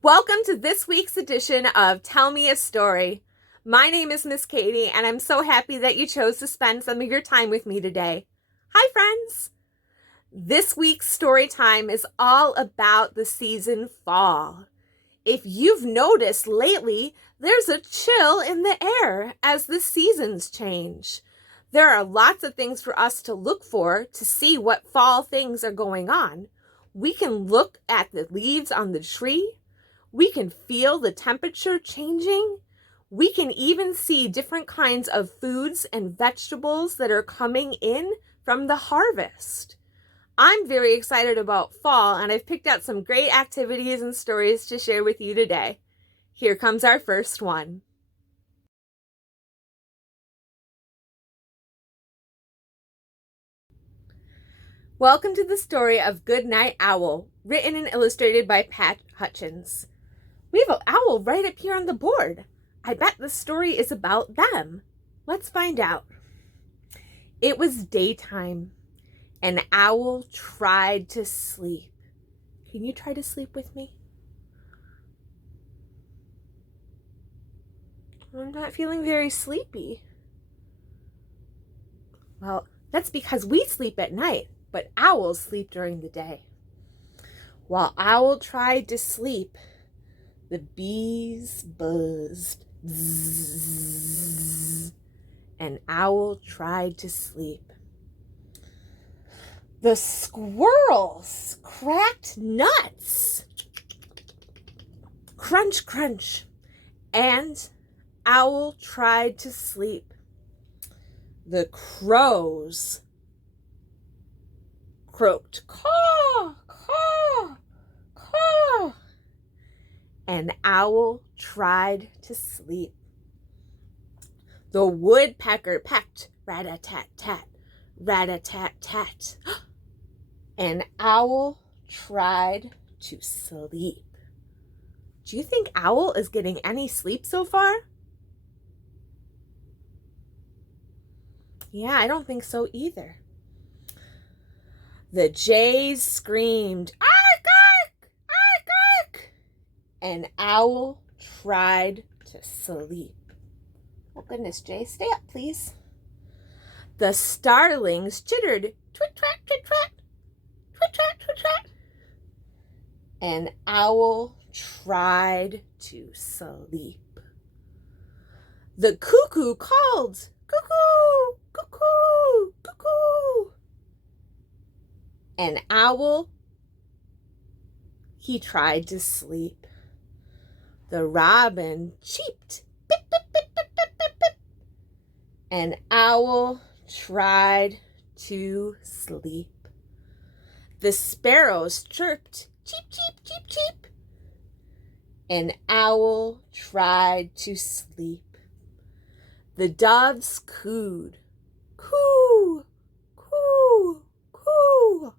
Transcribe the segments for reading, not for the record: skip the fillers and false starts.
Welcome to this week's edition of Tell Me a Story. My name is Miss Katie, and I'm so happy that you chose to spend some of your time with me today. Hi, friends! This week's story time is all about the season fall. If you've noticed lately, there's a chill in the air as the seasons change. There are lots of things for us to look for to see what fall things are going on. We can look at the leaves on the tree. We can feel the temperature changing. We can even see different kinds of foods and vegetables that are coming in from the harvest. I'm very excited about fall, and I've picked out some great activities and stories to share with you today. Here comes our first one. Welcome to the story of Goodnight Owl, written and illustrated by Pat Hutchins. We have an owl right up here on the board. I bet the story is about them. Let's find out. It was daytime. An owl tried to sleep. Can you try to sleep with me? I'm not feeling very sleepy. Well, that's because we sleep at night, but owls sleep during the day. While Owl tried to sleep, the bees buzzed. Zzz, and Owl tried to sleep. The squirrels cracked nuts. Crunch, crunch. And Owl tried to sleep. The crows croaked, caw, caw, caw. And Owl tried to sleep. The woodpecker pecked, rat-a-tat-tat, rat-a-tat-tat. And Owl tried to sleep. Do you think Owl is getting any sleep so far? Yeah, I don't think so either. The jays screamed, ark, ark, ark, ark. And Owl tried to sleep. Oh goodness, Jay, stay up, please. The starlings chittered, twit, twat, twit, twat, twit, twat, twit, twat. And Owl tried to sleep. The cuckoo called, cuckoo, cuckoo, cuckoo. And Owl, he tried to sleep. The robin cheeped, pip, pip, pip, pip, pip, pip, pip. And Owl tried to sleep. The sparrows chirped, cheep, cheep, cheep, cheep. And Owl tried to sleep. The doves cooed, coo, coo, coo.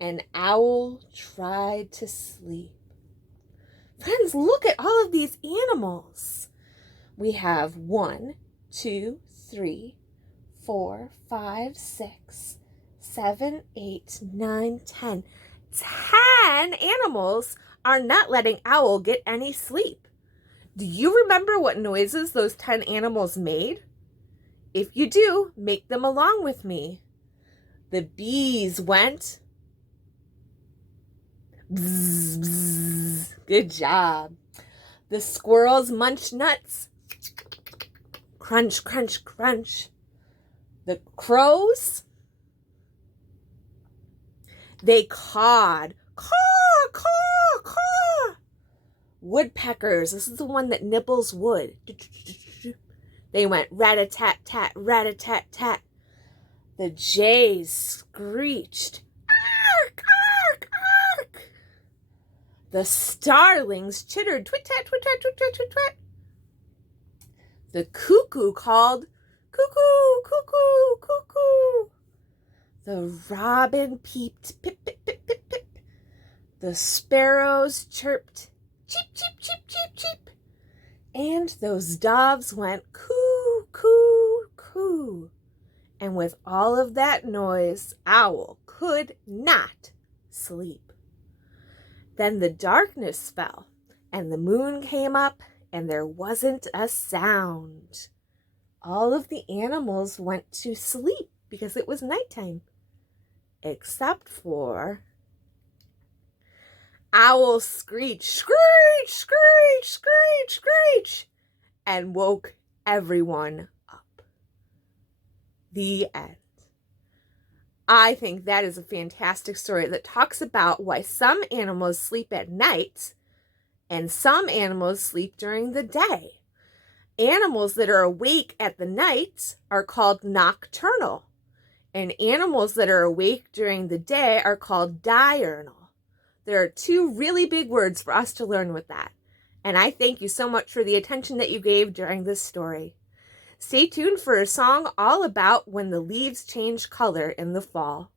And Owl tried to sleep. Friends, look at all of these animals. We have 1, 2, 3, 4, 5, 6, 7, 8, 9, 10. 10 animals are not letting Owl get any sleep. Do you remember what noises those 10 animals made? If you do, make them along with me. The bees went bzz, bzz. Good job. The squirrels munched nuts. Crunch, crunch, crunch. The crows, they cawed. Caw, caw, caw. Woodpeckers, this is the one that nibbles wood. They went rat-a-tat-tat, rat-a-tat-tat. The jays screeched, ark, ark, ark. The starlings chittered, twit-tat, twit-tat, twit-tat, twit-tat. The cuckoo called, cuckoo, cuckoo, cuckoo. The robin peeped, pip, pip, pip, pip, pip. The sparrows chirped, cheep, cheep, cheep, cheep, cheep. And those doves went coo, coo, coo. And with all of that noise, Owl could not sleep. Then the darkness fell. and the moon came up, and there wasn't a sound. All of the animals went to sleep because it was nighttime, except for Owl screeched, screech, screech, screech, screech, and woke everyone up. The end. I think that is a fantastic story that talks about why some animals sleep at night and some animals sleep during the day. Animals that are awake at the night are called nocturnal, and animals that are awake during the day are called diurnal. There are two really big words for us to learn with that, and I thank you so much for the attention that you gave during this story. Stay tuned for a song all about when the leaves change color in the fall.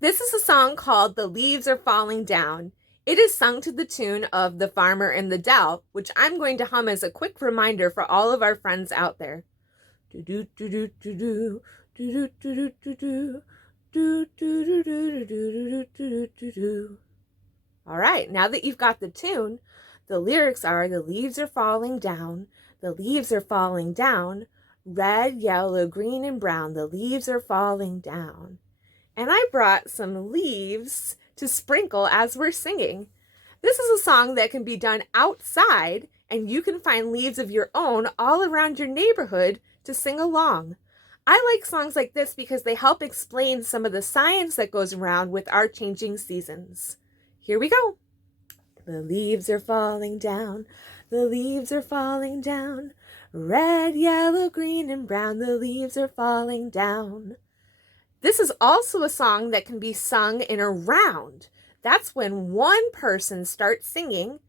This is a song called "The Leaves Are Falling Down." It is sung to the tune of "The Farmer in the Dell," which I'm going to hum as a quick reminder for all of our friends out there. Do do do do do do do do do do do do do do do. All right, now that you've got the tune, the lyrics are: the leaves are falling down, the leaves are falling down, red, yellow, green, and brown, the leaves are falling down. And I brought some leaves to sprinkle as we're singing. This is a song that can be done outside, and you can find leaves of your own all around your neighborhood to sing along. I like songs like this because they help explain some of the science that goes around with our changing seasons. Here we go. The leaves are falling down, the leaves are falling down, red, yellow, green, and brown, the leaves are falling down. This is also a song that can be sung in a round. That's when one person starts singing,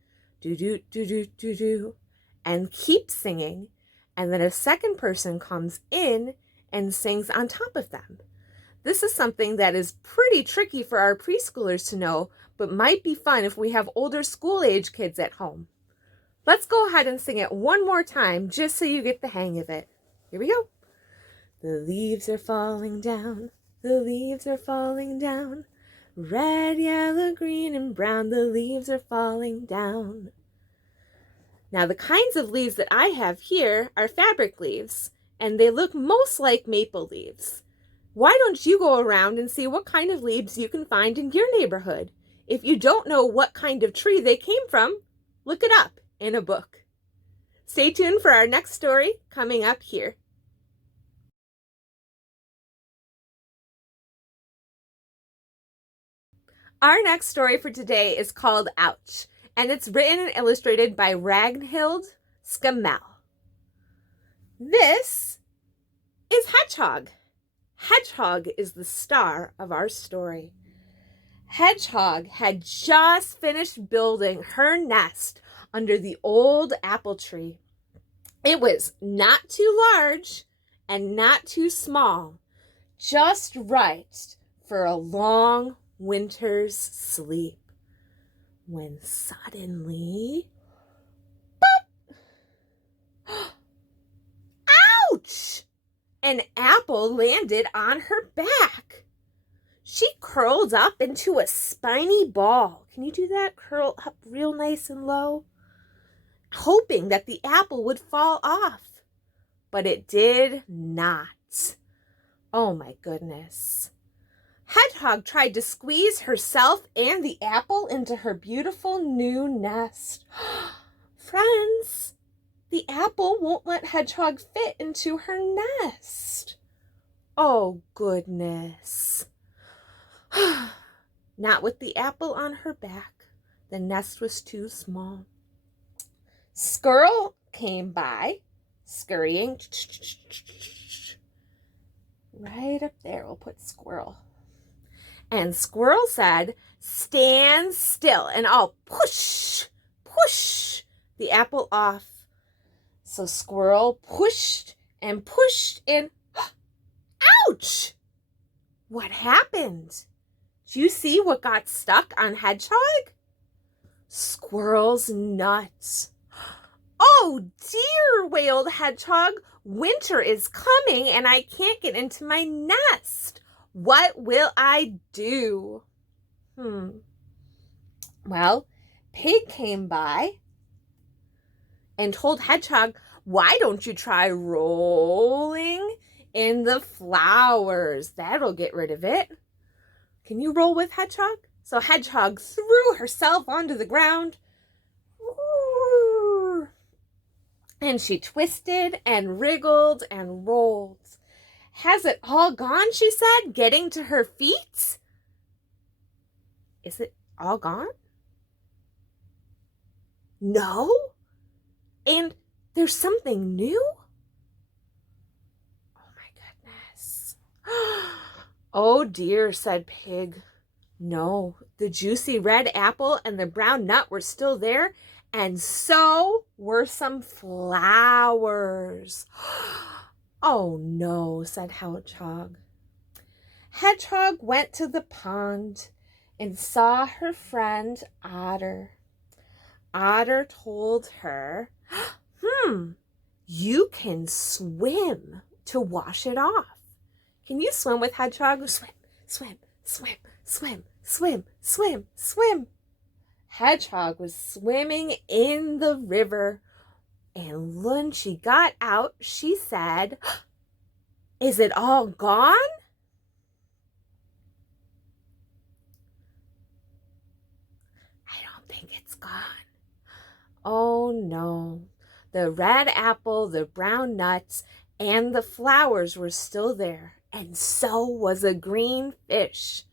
do do do do do do, and keeps singing, and then a second person comes in and sings on top of them. This is something that is pretty tricky for our preschoolers to know, but might be fun if we have older school-age kids at home. Let's go ahead and sing it one more time just so you get the hang of it. Here we go. The leaves are falling down, the leaves are falling down, red, yellow, green, and brown, the leaves are falling down. Now the kinds of leaves that I have here are fabric leaves, and they look most like maple leaves. Why don't you go around and see what kind of leaves you can find in your neighborhood? If you don't know what kind of tree they came from, look it up in a book. Stay tuned for our next story coming up here. Our next story for today is called Ouch, and it's written and illustrated by Ragnhild Skamel. This is Hedgehog. Hedgehog is the star of our story. Hedgehog had just finished building her nest under the old apple tree. It was not too large and not too small, just right for a long winter's sleep, when suddenly, pop! Ouch! An apple landed on her back. She curled up into a spiny ball. Can you do that? Curl up real nice and low, hoping that the apple would fall off. But it did not. Oh my goodness. Hedgehog tried to squeeze herself and the apple into her beautiful new nest. Friends, the apple won't let Hedgehog fit into her nest. Oh goodness. Not with the apple on her back. The nest was too small. Squirrel came by, scurrying. Right up there, we'll put squirrel. And Squirrel said, "Stand still," and I'll push the apple off. So Squirrel pushed and ouch! What happened? Do you see what got stuck on Hedgehog? Squirrel's nuts. Oh dear, wailed Hedgehog. Winter is coming and I can't get into my nest. What will I do? Well, Pig came by and told Hedgehog, why don't you try rolling in the flowers? That'll get rid of it. Can you roll with Hedgehog? So Hedgehog threw herself onto the ground. And she twisted and wriggled and rolled. Has it all gone, she said, getting to her feet? Is it all gone? No? And there's something new? Oh my goodness. Oh dear, said Pig. No, the juicy red apple and the brown nut were still there, and so were some flowers. Oh no, said Hedgehog. Hedgehog went to the pond and saw her friend Otter. Otter told her, you can swim to wash it off. Can you swim with Hedgehog? Swim, swim, swim, swim, swim, swim, swim. Hedgehog was swimming in the river, and when she got out, she said, is it all gone? I don't think it's gone. Oh no. The red apple, the brown nuts, and the flowers were still there, and so was a green fish.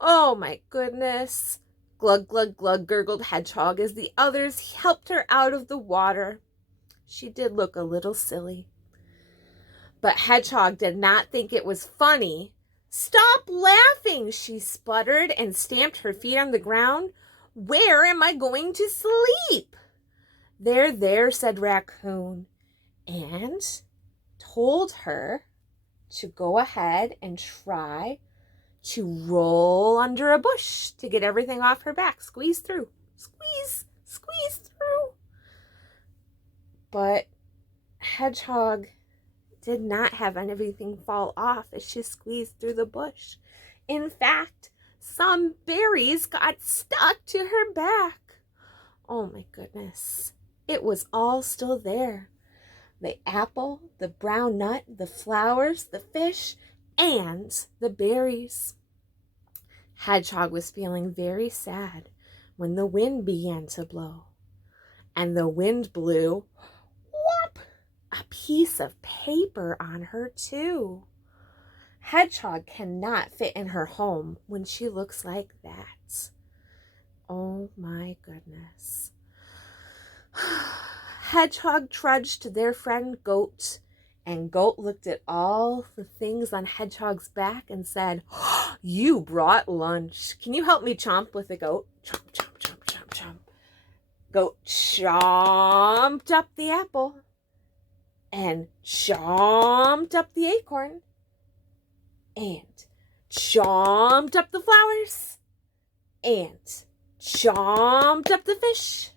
Oh my goodness. Glug, glug, glug, gurgled Hedgehog as the others helped her out of the water. She did look a little silly. But Hedgehog did not think it was funny. Stop laughing, she sputtered and stamped her feet on the ground. Where am I going to sleep? There, said Raccoon, and told her to go ahead and try to roll under a bush to get everything off her back. Squeeze through. Squeeze, squeeze through. But Hedgehog did not have anything fall off as she squeezed through the bush. In fact, some berries got stuck to her back. Oh my goodness. It was all still there. The apple, the brown nut, the flowers, the fish, and the berries. Hedgehog was feeling very sad when the wind began to blow. And the wind blew, whoop, a piece of paper on her too. Hedgehog cannot fit in her home when she looks like that. Oh my goodness. Hedgehog trudged to their friend Goat, and Goat looked at all the things on Hedgehog's back and said, you brought lunch. Can you help me chomp with the goat? Chomp, chomp, chomp, chomp, chomp. Goat chomped up the apple and chomped up the acorn and chomped up the flowers and chomped up the fish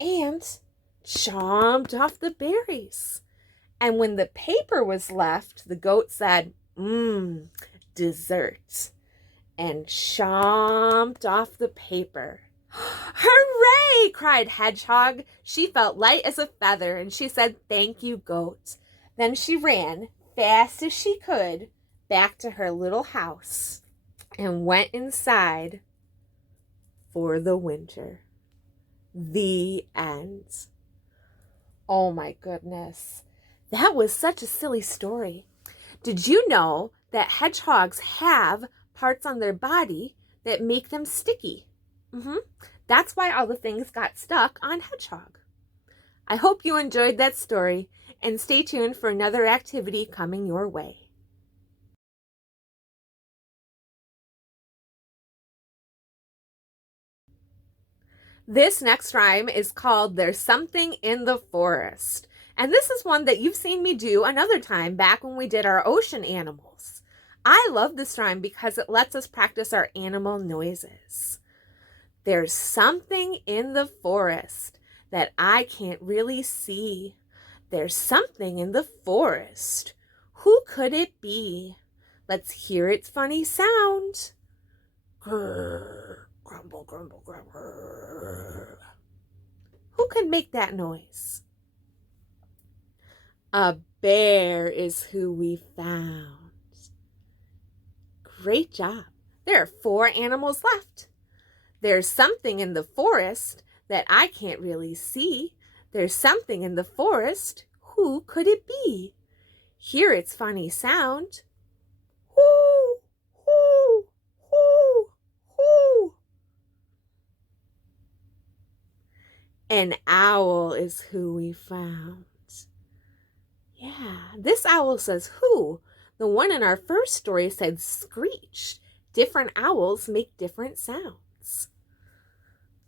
and chomped off the berries. And when the paper was left, the goat said, dessert, and chomped off the paper. Hooray! Cried Hedgehog. She felt light as a feather, and she said, thank you, Goat. Then she ran, fast as she could, back to her little house and went inside for the winter. The end. Oh my goodness. That was such a silly story. Did you know that hedgehogs have parts on their body that make them sticky? That's why all the things got stuck on Hedgehog. I hope you enjoyed that story, and stay tuned for another activity coming your way. This next rhyme is called There's Something in the Forest. And this is one that you've seen me do another time back when we did our ocean animals. I love this rhyme because it lets us practice our animal noises. There's something in the forest that I can't really see. There's something in the forest. Who could it be? Let's hear its funny sound. Grrr, grumble, grumble, grumble. Who can make that noise? A bear is who we found. Great job. There are 4 animals left. There's something in the forest that I can't really see. There's something in the forest. Who could it be? Hear its funny sound. Hoo, hoo, hoo, hoo. An owl is who we found. Yeah, this owl says who. The one in our first story said screech. Different owls make different sounds.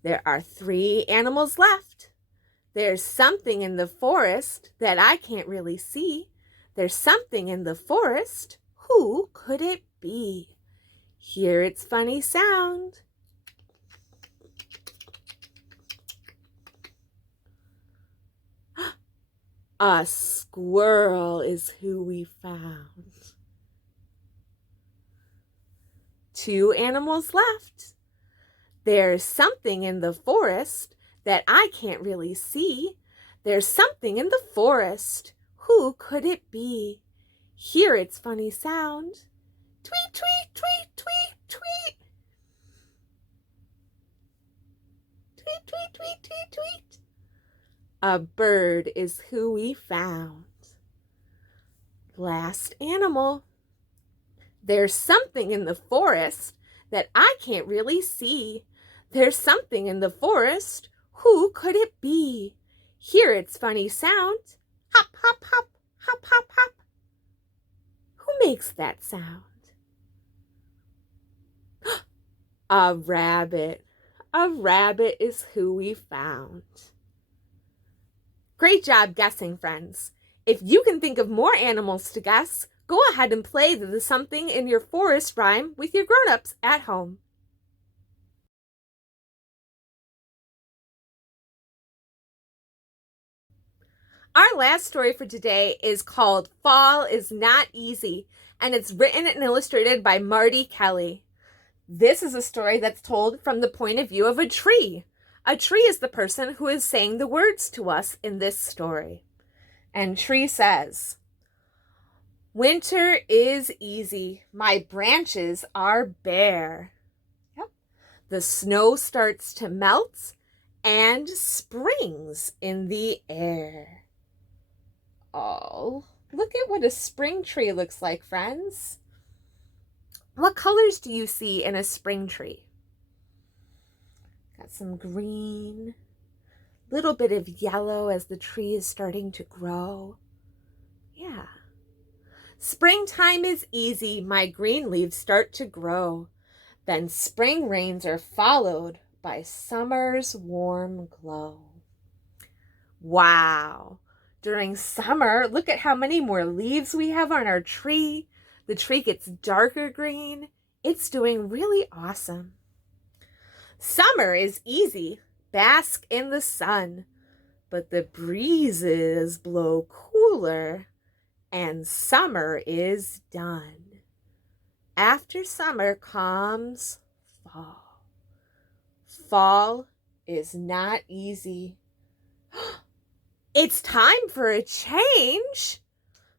There are 3 animals left. There's something in the forest that I can't really see. There's something in the forest. Who could it be? Hear its funny sound. A squirrel is who we found. 2 animals left. There's something in the forest that I can't really see. There's something in the forest. Who could it be? Hear its funny sound. Tweet, tweet, tweet, tweet, tweet. Tweet, tweet, tweet, tweet, tweet. A bird is who we found. Last animal. There's something in the forest that I can't really see. There's something in the forest. Who could it be? Hear its funny sound. Hop, hop, hop, hop, hop, hop. Who makes that sound? A rabbit. A rabbit is who we found. Great job guessing, friends. If you can think of more animals to guess, go ahead and play the Something in Your Forest rhyme with your grown-ups at home. Our last story for today is called Fall is Not Easy, and it's written and illustrated by Marty Kelly. This is a story that's told from the point of view of a tree. A tree is the person who is saying the words to us in this story. And Tree says, "Winter is easy. My branches are bare." Yep. The snow starts to melt and spring's in the air. Oh, look at what a spring tree looks like, friends. What colors do you see in a spring tree? Got some green, little bit of yellow as the tree is starting to grow. Yeah. Springtime is easy, my green leaves start to grow. Then spring rains are followed by summer's warm glow. Wow. During summer, look at how many more leaves we have on our tree. The tree gets darker green. It's doing really awesome. Summer is easy, bask in the sun, but the breezes blow cooler and summer is done. After summer comes fall. Fall is not easy. It's time for a change.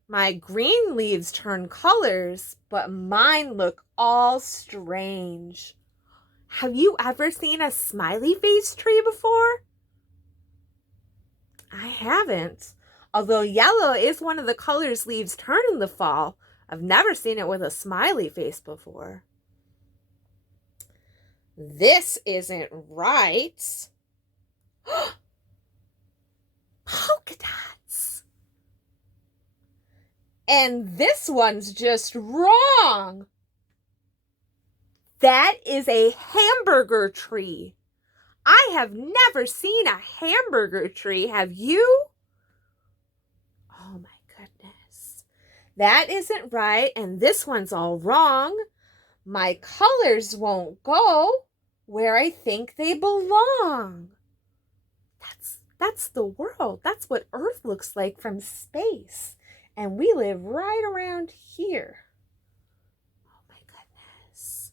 My green leaves turn colors, but mine look all strange. Have you ever seen a smiley face tree before? I haven't. Although yellow is one of the colors leaves turn in the fall, I've never seen it with a smiley face before. This isn't right. Polka dots. And this one's just wrong. That is a hamburger tree. I have never seen a hamburger tree. Have you? Oh my goodness. That isn't right, and this one's all wrong. My colors won't go where I think they belong. That's the world. That's what Earth looks like from space. And we live right around here. delicious.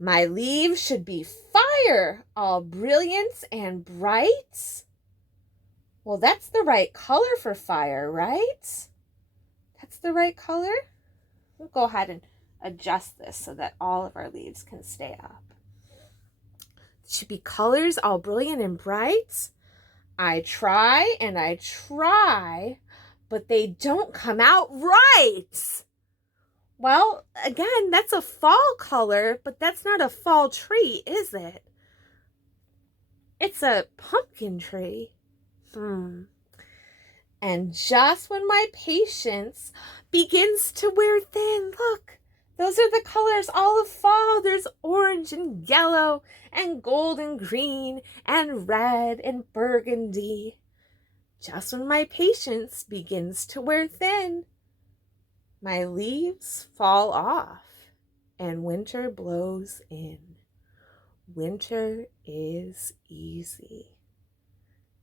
My leaves should be fire, all brilliant and bright. Well, that's the right color for fire, right? That's the right color. We'll go ahead and adjust this so that all of our leaves can stay up. It should be colors all brilliant and bright. I try and I try, but they don't come out right. Well, again, that's a fall color, but that's not a fall tree, is it? It's a pumpkin tree. And just when my patience begins to wear thin, look, those are the colors all of fall. There's orange and yellow and gold and green and red and burgundy. Just when my patience begins to wear thin, my leaves fall off and winter blows in. Winter is easy.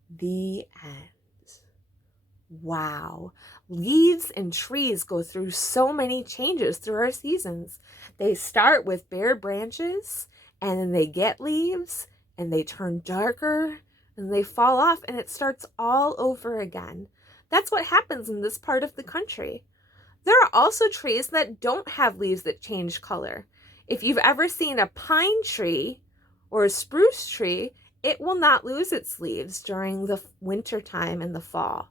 The end. Wow. Leaves and trees go through so many changes through our seasons. They start with bare branches, and then they get leaves, and they turn darker, and they fall off, and it starts all over again. That's what happens in this part of the country. There are also trees that don't have leaves that change color. If you've ever seen a pine tree or a spruce tree, it will not lose its leaves during the winter time and the fall.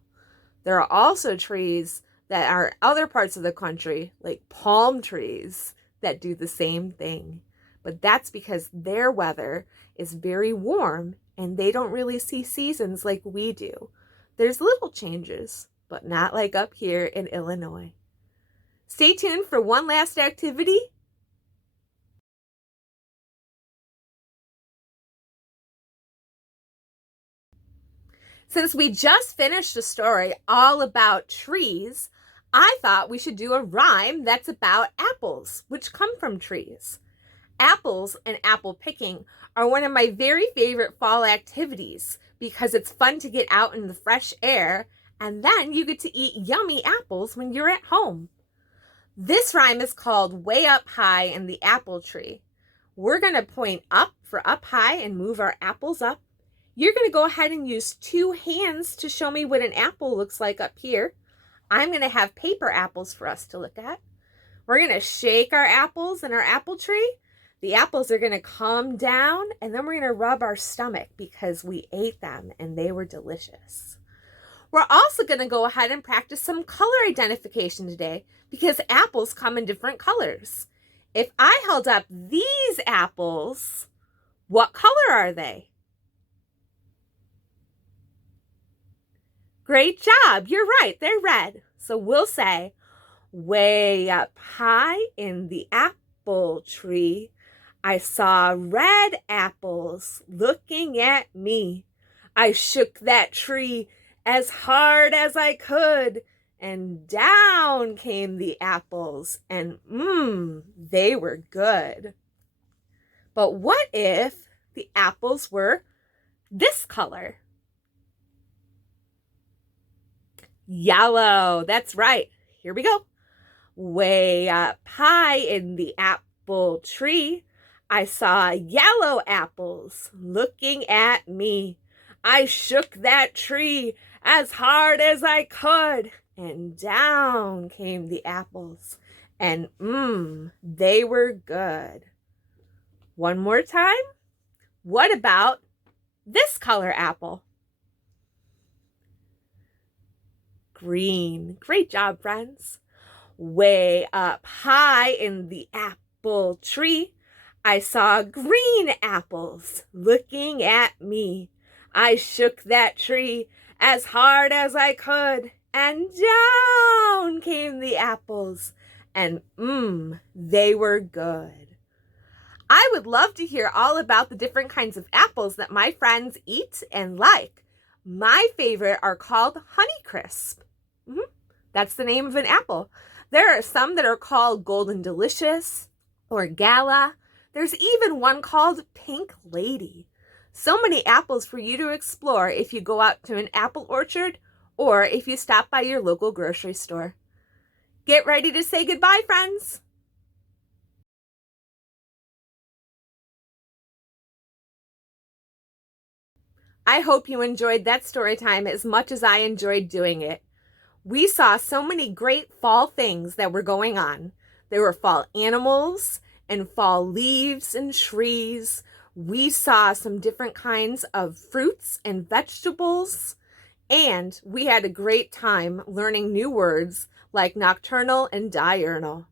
There are also trees that are other parts of the country, like palm trees, that do the same thing. But that's because their weather is very warm and they don't really see seasons like we do. There's little changes, but not like up here in Illinois. Stay tuned for one last activity. Since we just finished a story all about trees, I thought we should do a rhyme that's about apples, which come from trees. Apples and apple picking are one of my very favorite fall activities because it's fun to get out in the fresh air, and then you get to eat yummy apples when you're at home. This rhyme is called Way Up High in the Apple Tree. We're going to point up for up high and move our apples up. You're going to go ahead and use 2 hands to show me what an apple looks like up here. I'm going to have paper apples for us to look at. We're going to shake our apples in our apple tree. The apples are going to come down, and then we're going to rub our stomach because we ate them and they were delicious. We're also going to go ahead and practice some color identification today because apples come in different colors. If I held up these apples, what color are they? Great job. You're right. They're red. So we'll say, way up high in the apple tree, I saw red apples looking at me. I shook that tree as hard as I could, and down came the apples, and they were good. But what if the apples were this color? Yellow. That's right. Here we go. Way up high in the apple tree, I saw yellow apples looking at me. I shook that tree as hard as I could, and down came the apples, and they were good. One more time. What about this color apple? Green. Great job, friends. Way up high in the apple tree, I saw green apples looking at me. I shook that tree as hard as I could, and down came the apples, and they were good. I would love to hear all about the different kinds of apples that my friends eat and like. My favorite are called Honeycrisp. That's the name of an apple. There are some that are called Golden Delicious or Gala. There's even one called Pink Lady. So many apples for you to explore if you go out to an apple orchard or if you stop by your local grocery store. Get ready to say goodbye, friends. I hope you enjoyed that story time as much as I enjoyed doing it. We saw so many great fall things that were going on. There were fall animals and fall leaves and trees. We saw some different kinds of fruits and vegetables. And we had a great time learning new words like nocturnal and diurnal.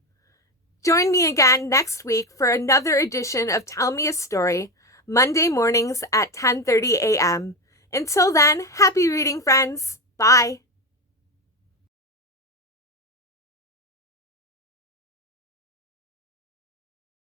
Join me again next week for another edition of Tell Me a Story, Monday mornings at 10:30 a.m. Until then, happy reading, friends. Bye.